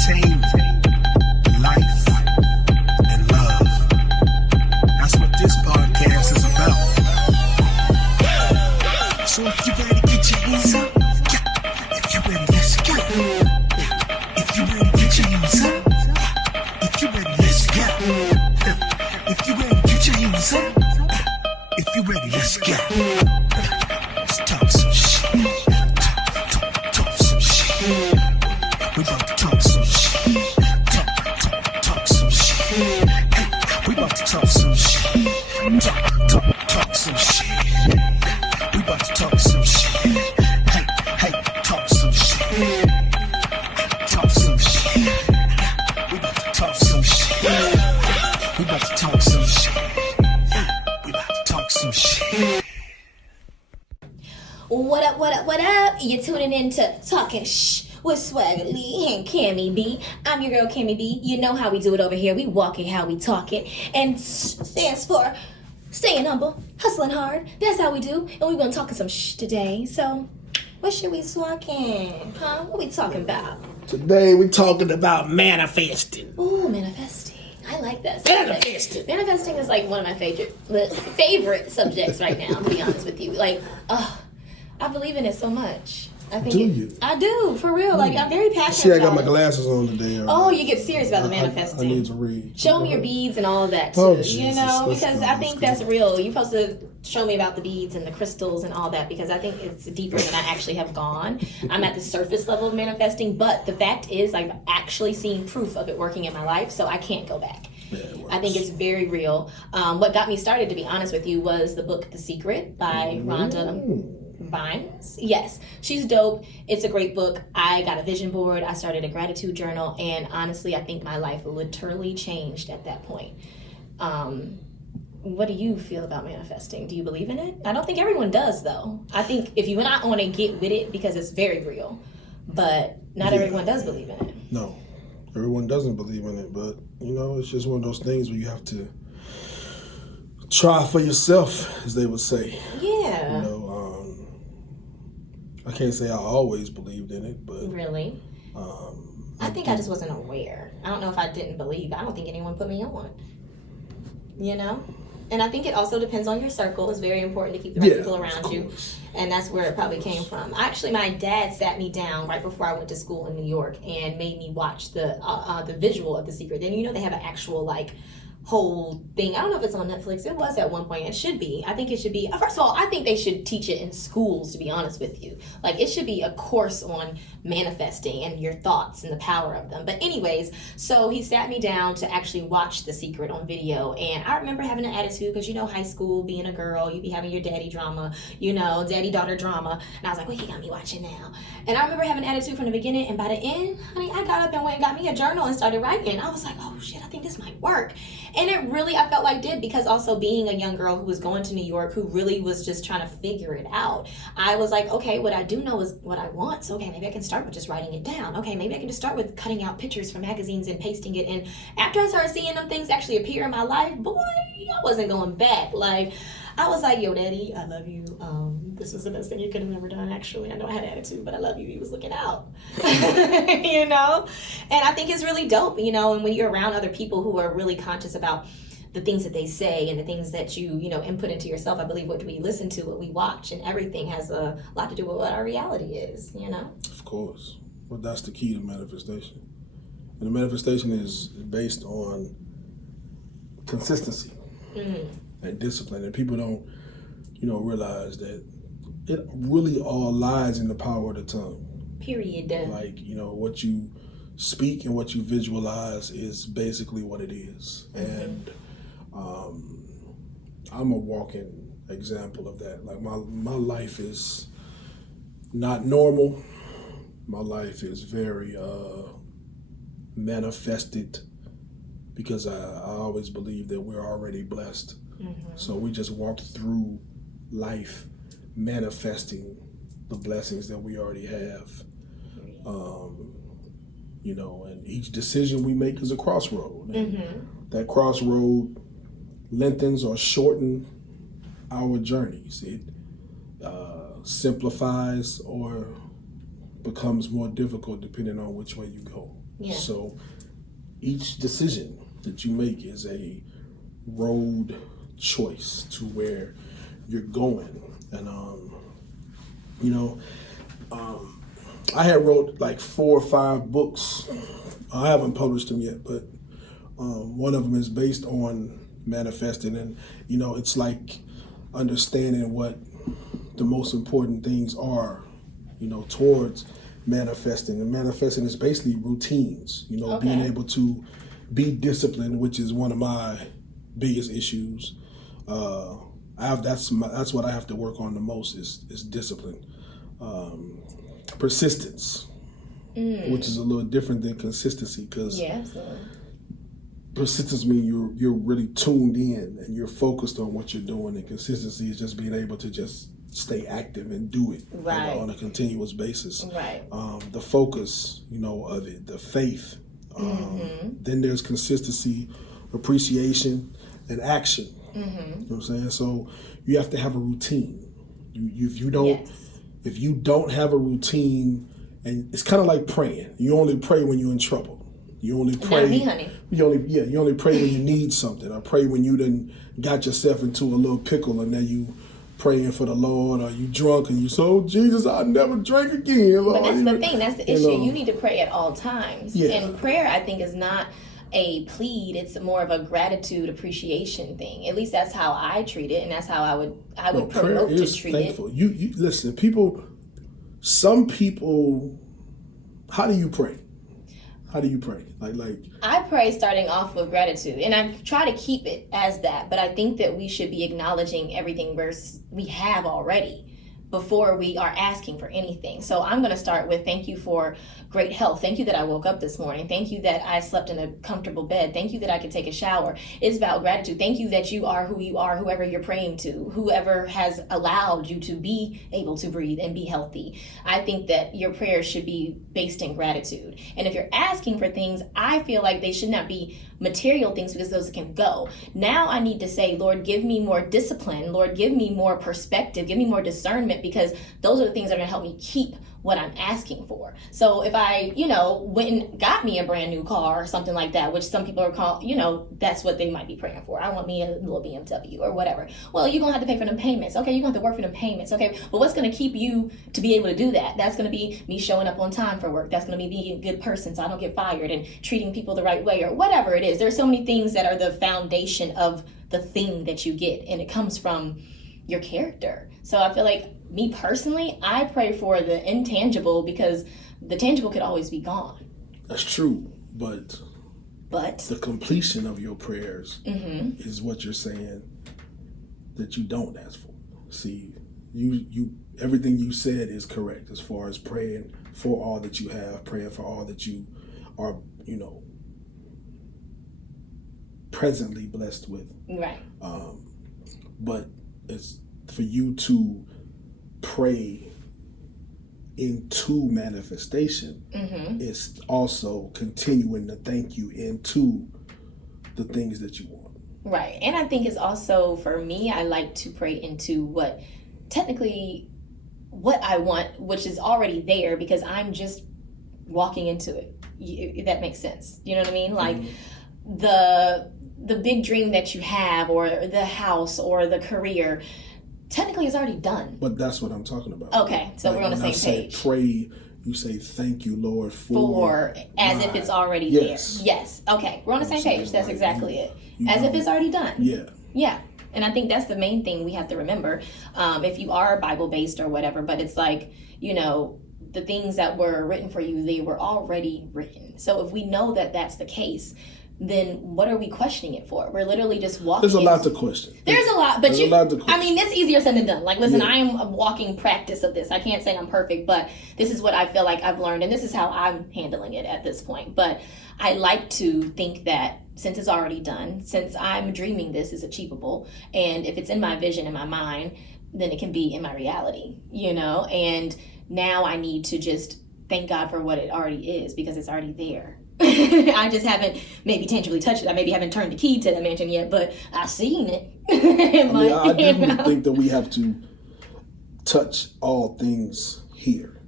entertainment, life, and love. That's what this podcast is about. So if you ready, get your hands up. If you ready, let's go. If you ready, get your hands up. If you ready, let's go. If you ready, get your hands up. If you ready, let's go. Let's talk some shit. Talk some shit. We about to talk some shit. Talk some shit. Hey, we about to talk some shit. Talk some shit. We about to talk some shit. Hey, talk some shit. Talk some shit. We about to talk some shit. We about to talk some shit. We about to talk some shit. What up, what up, what up? You're tuning in to Talking Shh with Swaggalee and Cammi B. I'm your girl, Cammi B. You know how we do it over here. We walk it how we talk it. And stands for staying humble, hustling hard. That's how we do. And we're going to talk some shh today. So, what should we talking? Huh? What we talking about? Today we're talking about manifesting. Ooh, manifesting. I like that subject. Manifesting is like one of my favorite subjects right now, to be honest with you. Like, I believe in it so much. I think you? I do, for real. Like, I'm very passionate See, I got about my it. glasses on today. Oh, you get serious about the manifesting. I need to read. Show me your beads and all of that, too. Oh, you Jesus. know, Let's because go. I think that's real. You're supposed to show me about the beads and the crystals and all that, because I think it's deeper than I actually have gone. I'm at the surface level of manifesting, but the fact is I've actually seen proof of it working in my life, so I can't go back. Yeah, I think it's very real. What got me started, to be honest with you, was the book The Secret by Rhonda Vines. Yes, she's dope. It's a great book. I got a vision board. I started a gratitude journal, and honestly, I think my life literally changed at that point. What do you feel about manifesting? Do you believe in it? I don't think everyone does, though. I think if you and I want to get with it, because it's very real, but not everyone does believe in it. No, everyone doesn't believe in it, but you know, it's just one of those things where you have to try for yourself, as they would say. Yeah. You know, I can't say I always believed in it, but really, I think I just wasn't aware. I don't know if I didn't believe. I don't think anyone put me on. You know, and I think it also depends on your circle. It's very important to keep the right people around you, and that's where it probably came from. Actually, my dad sat me down right before I went to school in New York and made me watch the visual of The Secret. Then you know they have an actual like whole thing. I don't know if it's on Netflix. It was at one point. It should be. I think it should be. First of all, I think they should teach it in schools, to be honest with you. Like, it should be a course on manifesting and your thoughts and the power of them. But anyways, so he sat me down to actually watch The Secret on video. And I remember having an attitude because, you know, high school, being a girl, you be having your daddy drama, you know, daddy-daughter drama. And I was like, well, he got me watching now. And I remember having an attitude from the beginning. And by the end, honey, I got up and went and got me a journal and started writing. I was like, oh, shit, I think this might work. And it really, I felt like did, because also being a young girl who was going to New York, who really was just trying to figure it out, I was like, okay, what I do know is what I want. So, okay, maybe I can start with just writing it down. Okay, maybe I can just start with cutting out pictures from magazines and pasting it. And after I started seeing them things actually appear in my life, boy, I wasn't going back. Like, I was like, yo, daddy, I love you. This was the best thing you could have ever done, actually. I know I had attitude, but I love you. He was looking out. You know? And I think it's really dope, you know, and when you're around other people who are really conscious about the things that they say and the things that you know, input into yourself. I believe what we listen to, what we watch, and everything has a lot to do with what our reality is, you know? Of course. Well, that's the key to manifestation. And the manifestation is based on consistency and discipline. And people don't, you know, realize that it really all lies in the power of the tongue. Period. Like, you know, what you speak and what you visualize is basically what it is. And I'm a walking example of that. Like, my life is not normal. My life is very manifested, because I always believe that we're already blessed. So we just walk through life manifesting the blessings that we already have. You know, and each decision we make is a crossroad. And that crossroad lengthens or shortens our journeys. It simplifies or becomes more difficult depending on which way you go. Yeah. So each decision that you make is a road choice to where you're going. And I had wrote like 4 or 5 books. I haven't published them yet, but one of them is based on manifesting, and it's like understanding what the most important things are, towards manifesting. And manifesting is basically routines, being able to be disciplined, which is one of my biggest issues. That's what I have to work on the most is discipline. Persistence, which is a little different than consistency, because persistence means you're really tuned in and you're focused on what you're doing, and consistency is just being able to just stay active and do it on a continuous basis. Right. The focus, of it, the faith. Then there's consistency, appreciation, and action. You know what I'm saying? So you have to have a routine. If you don't have a routine, and it's kind of like praying. You only pray when you're in trouble. You only pray. Not me, honey. You only pray when you need something, or pray when you done got yourself into a little pickle, and then you praying for the Lord, or you drunk and you say, "Oh, Jesus, I'll never drink again, Lord." But that's the thing. That's the issue. You need to pray at all times. Yeah. And prayer, I think, is not a plead. It's more of a gratitude, appreciation thing. At least that's how I treat it, and that's how I would promote to treat thankful. it. You listen. Some people. How do you pray? Like I pray starting off with gratitude, and I try to keep it as that, but I think that we should be acknowledging everything we have already before we are asking for anything. So I'm going to start with thank you for great health. Thank you that I woke up this morning. Thank you that I slept in a comfortable bed. Thank you that I could take a shower. It's about gratitude. Thank you that you are who you are, whoever you're praying to, whoever has allowed you to be able to breathe and be healthy. I think that your prayers should be based in gratitude. And if you're asking for things, I feel like they should not be material things, because those can go. Now I need to say, Lord, give me more discipline. Lord, give me more perspective. Give me more discernment, because those are the things that are going to help me keep what I'm asking for. So if I, went and got me a brand new car or something like that, which some people are calling, that's what they might be praying for. I want me a little BMW or whatever. Well, you're going to have to pay for them payments. Okay, you're going to have to work for them payments. Okay, but what's going to keep you to be able to do that? That's going to be me showing up on time for work. That's going to be being a good person so I don't get fired, and treating people the right way, or whatever it is. There's so many things that are the foundation of the thing that you get, and it comes from your character. So I feel like, me personally, I pray for the intangible, because the tangible could always be gone. That's true, but the completion of your prayers is what you're saying that you don't ask for. See, you everything you said is correct as far as praying for all that you have, praying for all that you are, presently blessed with. Right. But it's for you to pray into manifestation. It's also continuing to thank you into the things that you want. Right. And I think it's also, for me, I like to pray into what I want, which is already there, because I'm just walking into it. If that makes sense. You know what I mean? Like the big dream that you have, or the house, or the career, technically it's already done. But that's what I'm talking about. Okay, so we're on the same page. Pray, you say thank you, Lord, for as if it's already there. Yes. Okay, we're on the same page. That's exactly it. As if it's already done. Yeah. And I think that's the main thing we have to remember. If you are Bible-based or whatever, but it's like, the things that were written for you, they were already written. So if we know that that's the case, then what are we questioning it for? We're literally just walking. There's a lot to question. There's a lot, but it's easier said than done. Like, listen, I am a walking practice of this. I can't say I'm perfect, but this is what I feel like I've learned, and this is how I'm handling it at this point. But I like to think that since it's already done, since I'm dreaming this is achievable, and if it's in my vision, in my mind, then it can be in my reality, and now I need to just thank God for what it already is, because it's already there. I just haven't maybe tangibly touched it. I maybe haven't turned the key to that mansion yet, but I've seen it. I definitely think that we have to touch all things here.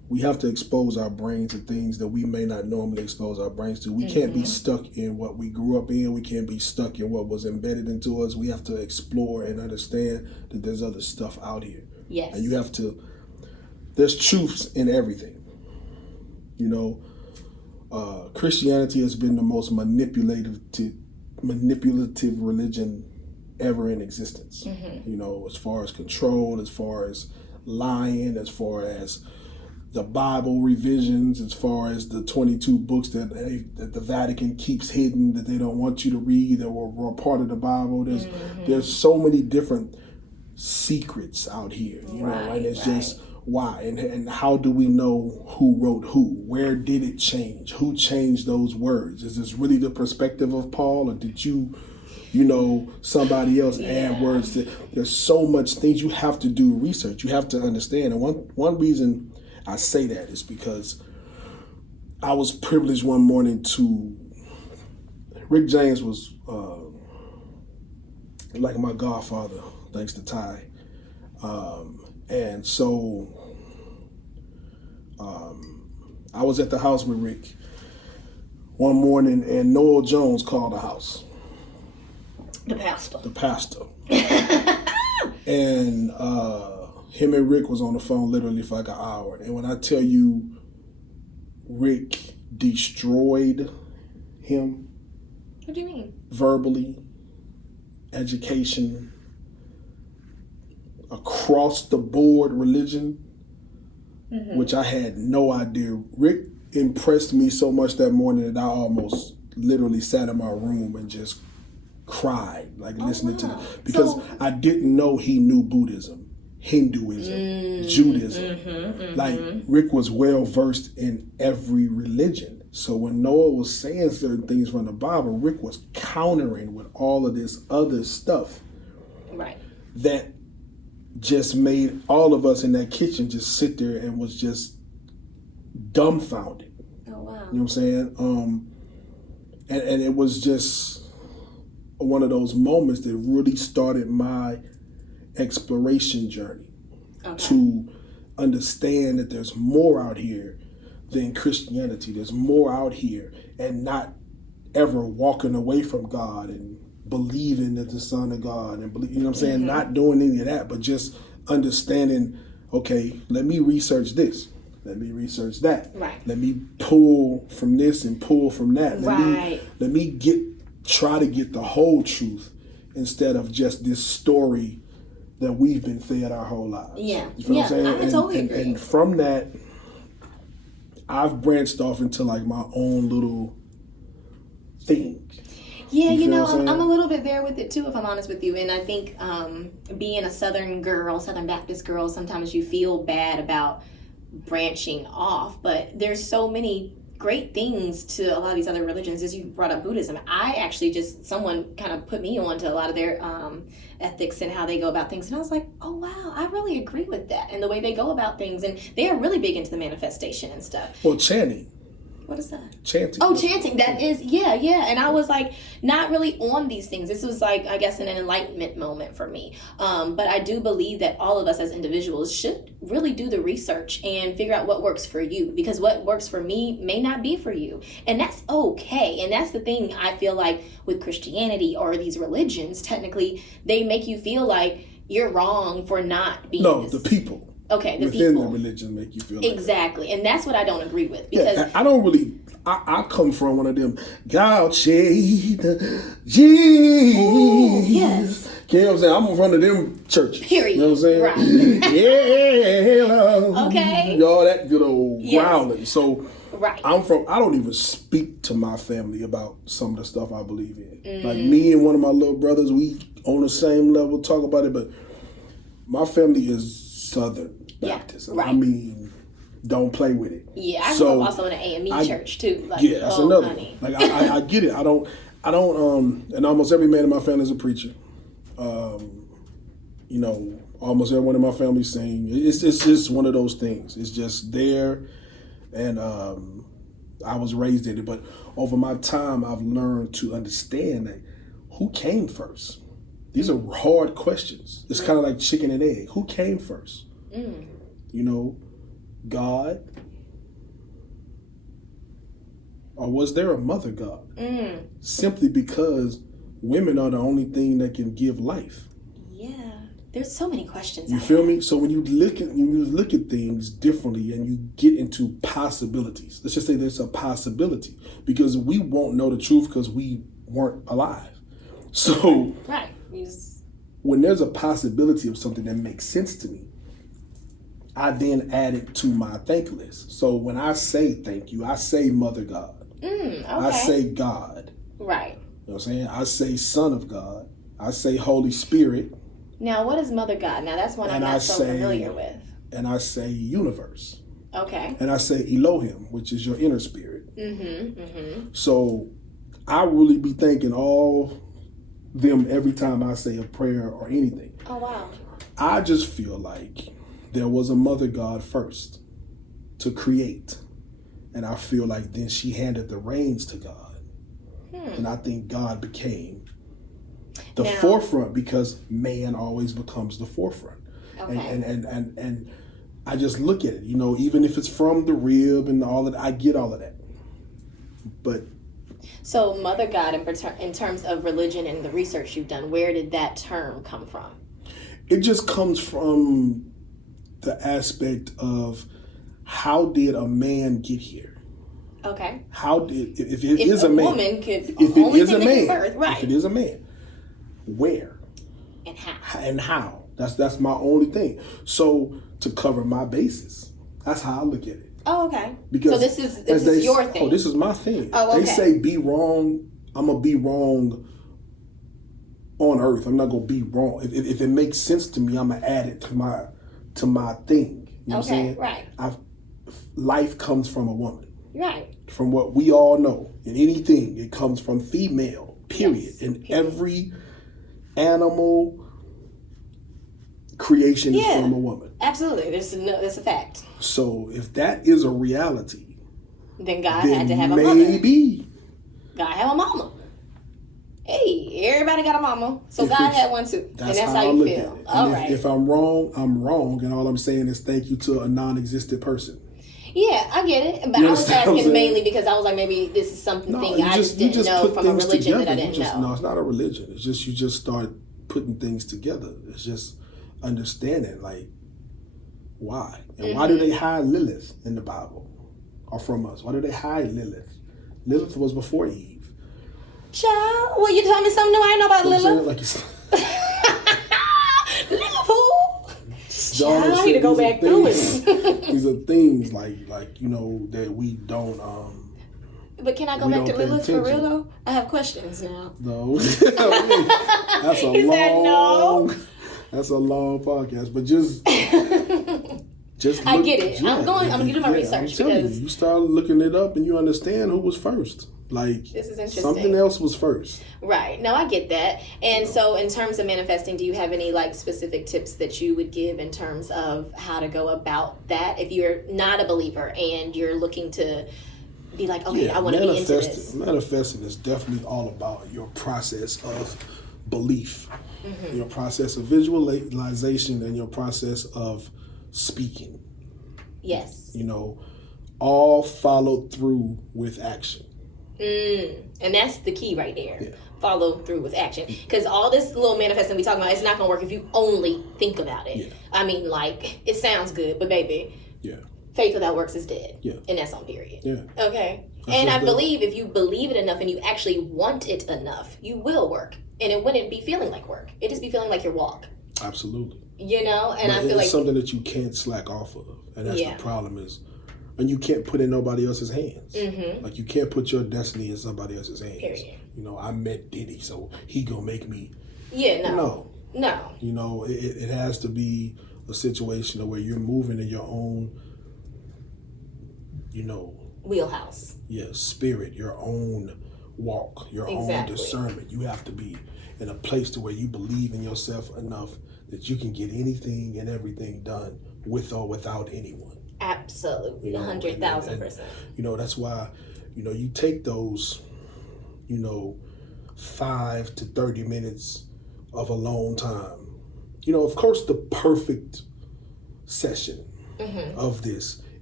we have to expose our brains to things that we may not normally expose our brains to. We can't be stuck in what we grew up in. We can't be stuck in what was embedded into us. We have to explore and understand that there's other stuff out here. Yes. And you have to, there's truths in everything. You know, Christianity has been the most manipulative religion ever in existence. You know, as far as control, as far as lying, as far as the Bible revisions, as far as the 22 books that the Vatican keeps hidden that they don't want you to read that were part of the Bible. There's so many different secrets out here, you know, and it's just why and how do we know who wrote who? Where did it change? Who changed those words? Is this really the perspective of Paul, or did you know, somebody else add words? There's so much things you have to do research. You have to understand. And one reason I say that is because I was privileged one morning to, Rick James was like my godfather, thanks to Ty. And so I was at the house with Rick one morning and Noel Jones called the house. The pastor. And him and Rick was on the phone literally for like an hour. And when I tell you Rick destroyed him. What do you mean? Verbally, education, across the board religion, which I had no idea. Rick impressed me so much that morning that I almost literally sat in my room and just cried, like listening to it, because I didn't know he knew Buddhism, Hinduism, Judaism. Like Rick was well versed in every religion. So when Noah was saying certain things from the Bible, Rick was countering with all of this other stuff. Right. That just made all of us in that kitchen just sit there and was just dumbfounded. Oh wow. You know what I'm saying? And it was just one of those moments that really started my exploration journey to understand that there's more out here than Christianity. There's more out here, and not ever walking away from God and believing that the Son of God and believe, you know what I'm saying? Not doing any of that, but just understanding, okay, let me research this. Let me research that. Right. Let me pull from this and pull from that. Let me try to get the whole truth instead of just this story that we've been fed our whole lives. Yeah. You know what I'm saying? I totally agree. And from that, I've branched off into like my own little thing. Yeah, you know, I'm a little bit there with it too, if I'm honest with you. And I think being a Southern Baptist girl, sometimes you feel bad about branching off. But there's so many great things to a lot of these other religions. As you brought up Buddhism, someone kind of put me on to a lot of their ethics and how they go about things. And I was like, oh, wow, I really agree with that. And the way they go about things. And they are really big into the manifestation and stuff. Well, chanting. What is that? Chanting. Oh, chanting. That is, yeah. And I was like, not really on these things. This was like, I guess, an enlightenment moment for me. But I do believe that all of us as individuals should really do the research and figure out what works for you. Because what works for me may not be for you. And that's okay. And that's the thing I feel like with Christianity or these religions, technically, they make you feel like you're wrong for not being the people. Okay, the within people. The religion make you feel like exactly, and that's what I don't agree with, because I don't really. I come from one of them. God shade Jesus. Ooh, yes. You know what I'm saying? I'm in front of them churches. Period. You know what I'm saying? Right. Yeah. Okay. All that good old growling. So right. I don't even speak to my family about some of the stuff I believe in. Like me and one of my little brothers, we on the same level talk about it, but my family is Southern Baptist. Right. I mean, don't play with it. Yeah, I grew up also in an AME church too. Like, yeah, that's another. Honey. Like I get it. I don't. And almost every man in my family is a preacher. You know, almost everyone in my family sing. It's just one of those things. It's just there, and I was raised in it. But over my time, I've learned to understand that who came first. These are hard questions. It's kind of like chicken and egg. Who came first? You know, God? Or was there a mother God? Simply because women are the only thing that can give life. Yeah. There's so many questions. You feel me? So when you look at things differently and you get into possibilities, let's just say there's a possibility, because we won't know the truth because we weren't alive. So right. When there's a possibility of something that makes sense to me, I then add it to my thank list. So when I say thank you, I say Mother God. Okay. I say God. Right. You know what I'm saying? I say Son of God. I say Holy Spirit. Now, what is Mother God? Now, that's one I'm not so familiar with. And I say universe. Okay. And I say Elohim, which is your inner spirit. So I really be thanking all them every time I say a prayer or anything. Oh, wow. I just feel like there was a Mother God first to create. And I feel like then she handed the reins to God. And I think God became the forefront, because man always becomes the forefront. Okay. And I just look at it, you know, even if it's from the rib and all of that, I get all of that. But so Mother God, in terms of religion and the research you've done, where did that term come from? It just comes from the aspect of, how did a man get here? Okay. How did, if it is a man, woman could, if it is a man, birth, right. If it is a man, where and how? And how? That's my only thing. So to cover my bases, that's how I look at it. Oh, okay. Because so this is your thing. Oh, this is my thing. Oh, okay. They say be wrong. I'm gonna be wrong on earth. I'm not gonna be wrong. If it makes sense to me, I'm gonna add it to my thing. You know what I'm saying? Right. Life comes from a woman. Right. From what we all know, in anything, it comes from female, period. Yes, and every animal creation is from a woman. Absolutely. That's a fact. So if that is a reality, then God had to have a mother. Maybe God have a mama. Hey, everybody got a mama. So God had one too. And that's how you feel. All right. If I'm wrong, I'm wrong. And all I'm saying is thank you to a non-existent person. Yeah, I get it. But I was asking mainly because I was like, maybe this is something I just didn't know from a religion that I didn't know. No, it's not a religion. It's just, you just start putting things together. It's just understanding, like, why? And why do they hide Lilith in the Bible? Or from us? Why do they hide Lilith? Lilith was before Eve. Child, well, you telling me something new I ain't know about Lilith? Like it's Lilith who? Child, I need to go back through it. These are things like you know, that we don't But can I go back to Lilith for real though? I have questions now. No. That's a long That's a long podcast. But just I get it. Yeah, I'm gonna do my research because you start looking it up and you understand who was first. Like, this is interesting. Something else was first. Right. No, I get that. And so in terms of manifesting, do you have any like specific tips that you would give in terms of how to go about that? If you're not a believer and you're looking to be like, okay, I want to be into this. Manifesting is definitely all about your process of belief, your process of visualization, and your process of speaking. Yes. You know, all followed through with action. And that's the key right there. Yeah. Follow through with action. Because all this little manifesting we talking about, it's not going to work if you only think about it. Yeah. I mean, like, it sounds good, but baby, faith without works is dead. Yeah. And that's on period. Yeah. Okay. And I believe if you believe it enough and you actually want it enough, you will work. And it wouldn't be feeling like work. It just be feeling like your walk. Absolutely. You know? And but I feel like it's something that you can't slack off of. And that's the problem is, and you can't put in nobody else's hands. Like, you can't put your destiny in somebody else's hands. Period. You know, I met Diddy, so he gonna make me. Yeah, no. You know, it has to be a situation where you're moving in your own, you know, wheelhouse. Yeah, spirit, your own walk, your own discernment. You have to be in a place to where you believe in yourself enough that you can get anything and everything done with or without anyone. Absolutely, 100,000%. You know, that's why, you know, you take those, you know, 5 to 30 minutes of alone time. You know, of course, the perfect session of this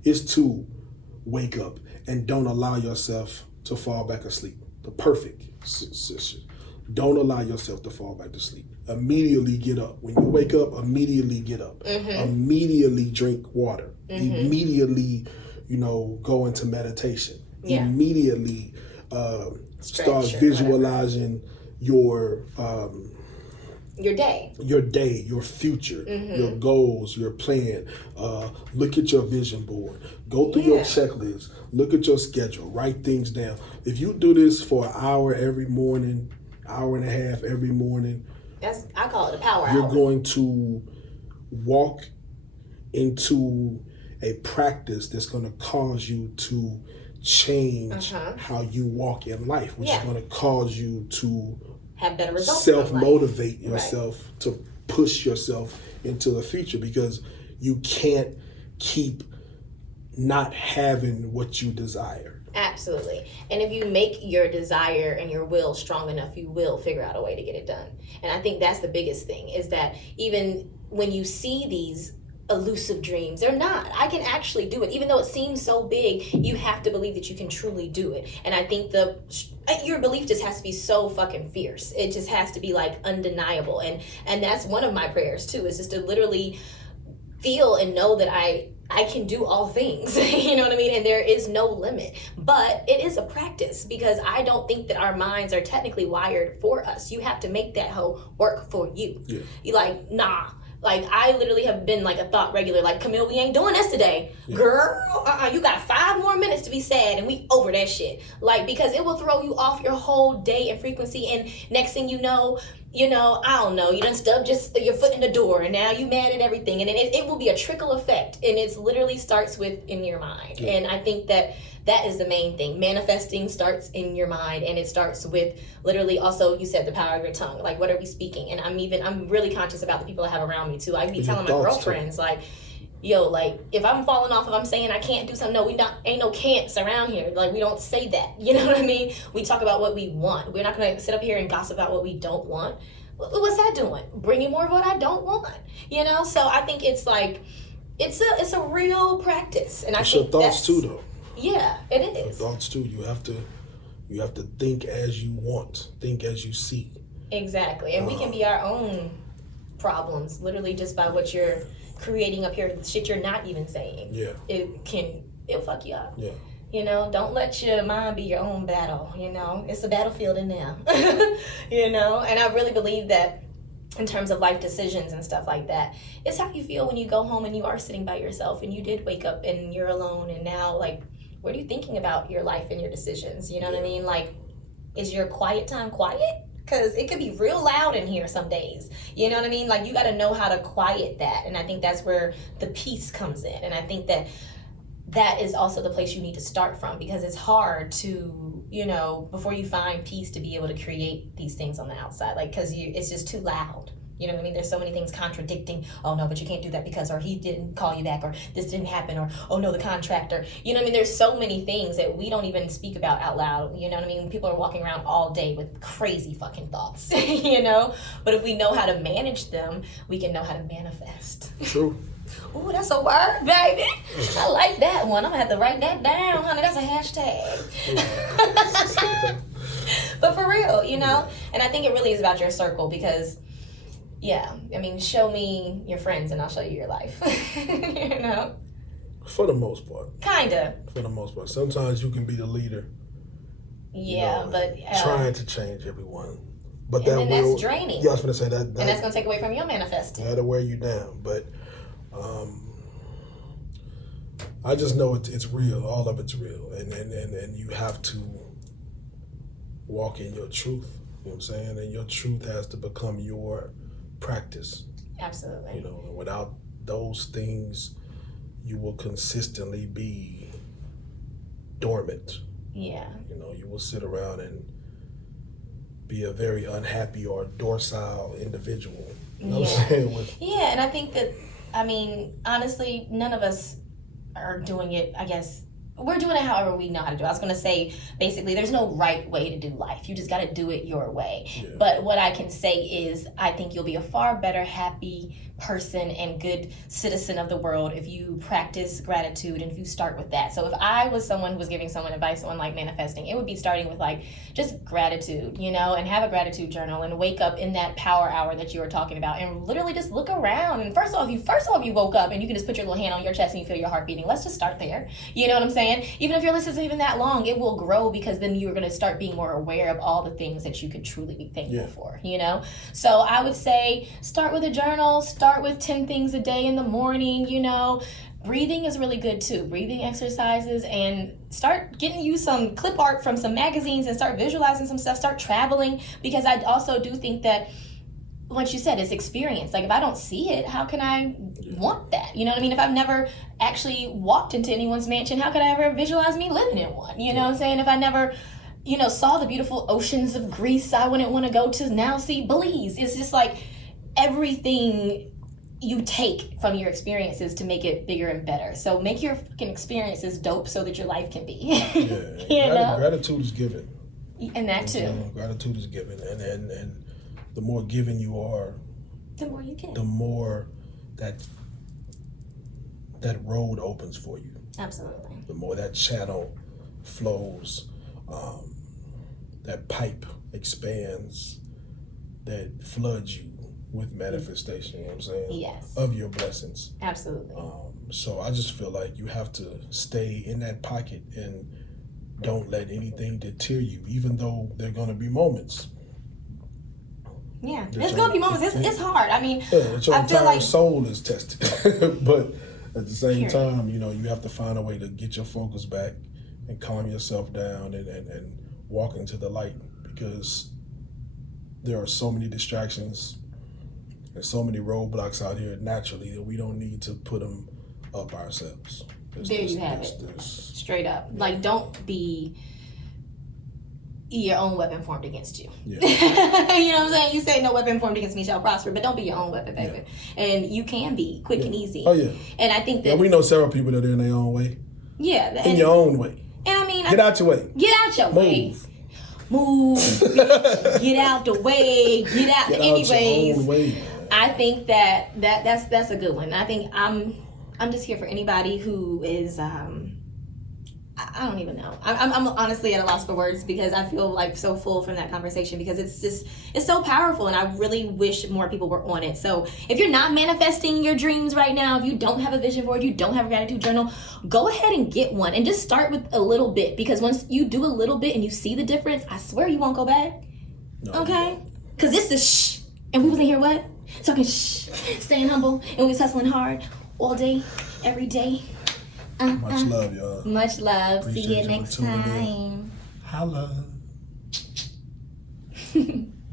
is to wake up and don't allow yourself to fall back asleep. The perfect situation. Don't allow yourself to fall back to sleep. Immediately get up. When you wake up, immediately get up. Immediately drink water. Immediately, go into meditation. Immediately start visualizing your day, your future, your goals, your plan. Look at your vision board. Go through your checklist. Look at your schedule. Write things down. If you do this for an hour every morning, hour and a half every morning, I call it a power hour. You're going to walk into a practice that's going to cause you to change how you walk in life, which is going to cause you to have better results. Self-motivate yourself to push yourself into the future, because you can't keep not having what you desire. Absolutely. And if you make your desire and your will strong enough, you will figure out a way to get it done. And I think that's the biggest thing, is that even when you see these elusive dreams, they're not. I can actually do it. Even though it seems so big, you have to believe that you can truly do it. And I think your belief just has to be so fucking fierce. It just has to be like undeniable. And that's one of my prayers too, is just to literally feel and know that I can do all things. You know what I mean? And there is no limit. But it is a practice, because I don't think that our minds are technically wired for us. You have to make that hoe work for you. Yeah. You like, nah. Like, I literally have been like a thought regular, like, Camille, we ain't doing this today. Yeah. Girl, you got 5 more minutes to be sad and we over that shit. Like, because it will throw you off your whole day and frequency. And next thing you know, I don't know, you done stubbed your foot in the door and now you mad at everything. And it will be a trickle effect. And it literally starts with in your mind. Yeah. And I think that is the main thing. Manifesting starts in your mind, and it starts with literally also, you said, the power of your tongue. Like, what are we speaking? And I'm really conscious about the people I have around me too. I be telling my girlfriends, like, yo, like, if I'm falling off, if I'm saying I can't do something, no, ain't no can'ts around here. Like, we don't say that. You know what I mean? We talk about what we want. We're not going to sit up here and gossip about what we don't want. What's that doing? Bringing more of what I don't want. So I think it's like, it's a real practice. And it's your thoughts too, though. Yeah, it is. Your thoughts too. You have to think as you want, think as you see. Exactly. And we can be our own problems, literally just by what you're creating up here, shit you're not even saying. Yeah. It'll fuck you up. Yeah. Don't let your mind be your own battle. It's a battlefield in there. And I really believe that in terms of life decisions and stuff like that, it's how you feel when you go home and you are sitting by yourself and you did wake up and you're alone, and now, like, what are you thinking about your life and your decisions? You know what I mean? Like, is your quiet time quiet? Because it could be real loud in here some days. You know what I mean? Like, you got to know how to quiet that. And I think that's where the peace comes in. And I think that is also the place you need to start from, because it's hard to, before you find peace, to be able to create these things on the outside. Like, because it's just too loud. You know what I mean? There's so many things contradicting. Oh, no, but you can't do that because, or he didn't call you back, or this didn't happen, or, oh, no, the contractor. You know what I mean? There's so many things that we don't even speak about out loud. You know what I mean? People are walking around all day with crazy fucking thoughts, But if we know how to manage them, we can know how to manifest. True. Ooh, that's a word, baby. I like that one. I'm going to have to write that down, honey. That's a hashtag. But for real, And I think it really is about your circle, because... yeah, I mean, show me your friends and I'll show you your life. For the most part. Kinda. For the most part. Sometimes you can be the leader. Yeah, but... trying to change everyone. But that's draining. Yeah, I was going to say that. And that's going to take away from your manifesting. That'll wear you down. But I just know it's real. All of it's real. And you have to walk in your truth. You know what I'm saying? And your truth has to become your practice. Absolutely. Without those things, you will consistently be dormant. Yeah. You will sit around and be a very unhappy or docile individual. You know what I'm saying? Yeah, and I think that, honestly, none of us are doing it, I guess. We're doing it however we know how to do it. I was going to say, basically, there's no right way to do life. You just got to do it your way. Yeah. But what I can say is, I think you'll be a far better, happy person and good citizen of the world if you practice gratitude and if you start with that. So if I was someone who was giving someone advice on like manifesting, it would be starting with like just gratitude, you know, and have a gratitude journal and wake up in that power hour that you were talking about and literally just look around. And first off, you woke up and you can just put your little hand on your chest and you feel your heart beating. Let's just start there. You know what I'm saying? Even if your list isn't even that long, it will grow because then you're going to start being more aware of all the things that you could truly be thankful for, you know? So I would say start with a journal, start with 10 things a day in the morning, you know. Breathing is really good too. Breathing exercises, and start getting you some clip art from some magazines and start visualizing some stuff, start traveling, because I also do think that what you said is experience. Like if I don't see it, how can I want that? You know what I mean? If I've never actually walked into anyone's mansion, how could I ever visualize me living in one? You know what I'm saying? If I never, you know, saw the beautiful oceans of Greece, I wouldn't want to go to now see Belize. It's just like everything you take from your experiences to make it bigger and better. So make your fucking experiences dope so that your life can be. Gratitude is given. And that too. Gratitude is given. And the more giving you are, the more you can. The more that road opens for you. Absolutely. The more that channel flows, that pipe expands, that floods you with manifestation, you know what I'm saying? Yes. Of your blessings. Absolutely. So I just feel like you have to stay in that pocket and don't let anything deter you, even though there are going to be moments. Yeah, there's going to be moments. It's hard. I mean, your I feel entire like soul is tested. But at the same time, you know, you have to find a way to get your focus back and calm yourself down and walk into the light, because there are so many distractions and so many roadblocks out here naturally that we don't need to put them up ourselves. You have it. Straight up. Yeah. Like, don't be your own weapon formed against you. Yeah. You know what I'm saying? You say no weapon formed against me shall prosper, but don't be your own weapon, baby. Yeah. And you can be quick and easy. Oh, yeah. And I think that... we know several people that are in their own way. Yeah. In your own way. And I mean... Get out your way. Get out your way. Move. Get out the way. Get out. Anyways, your own way. I think that's a good one. I think I'm just here for anybody who is I don't even know. I'm honestly at a loss for words, because I feel like so full from that conversation, because it's so powerful, and I really wish more people were on it. So if you're not manifesting your dreams right now, if you don't have a vision board, you don't have a gratitude journal, go ahead and get one and just start with a little bit, because once you do a little bit and you see the difference, I swear you won't go back. No, okay? Because this is shh, and we was in here what? Talking shh, staying humble, and we was hustling hard all day, every day. Much love, y'all. Much love. Appreciate See you next time. Holla.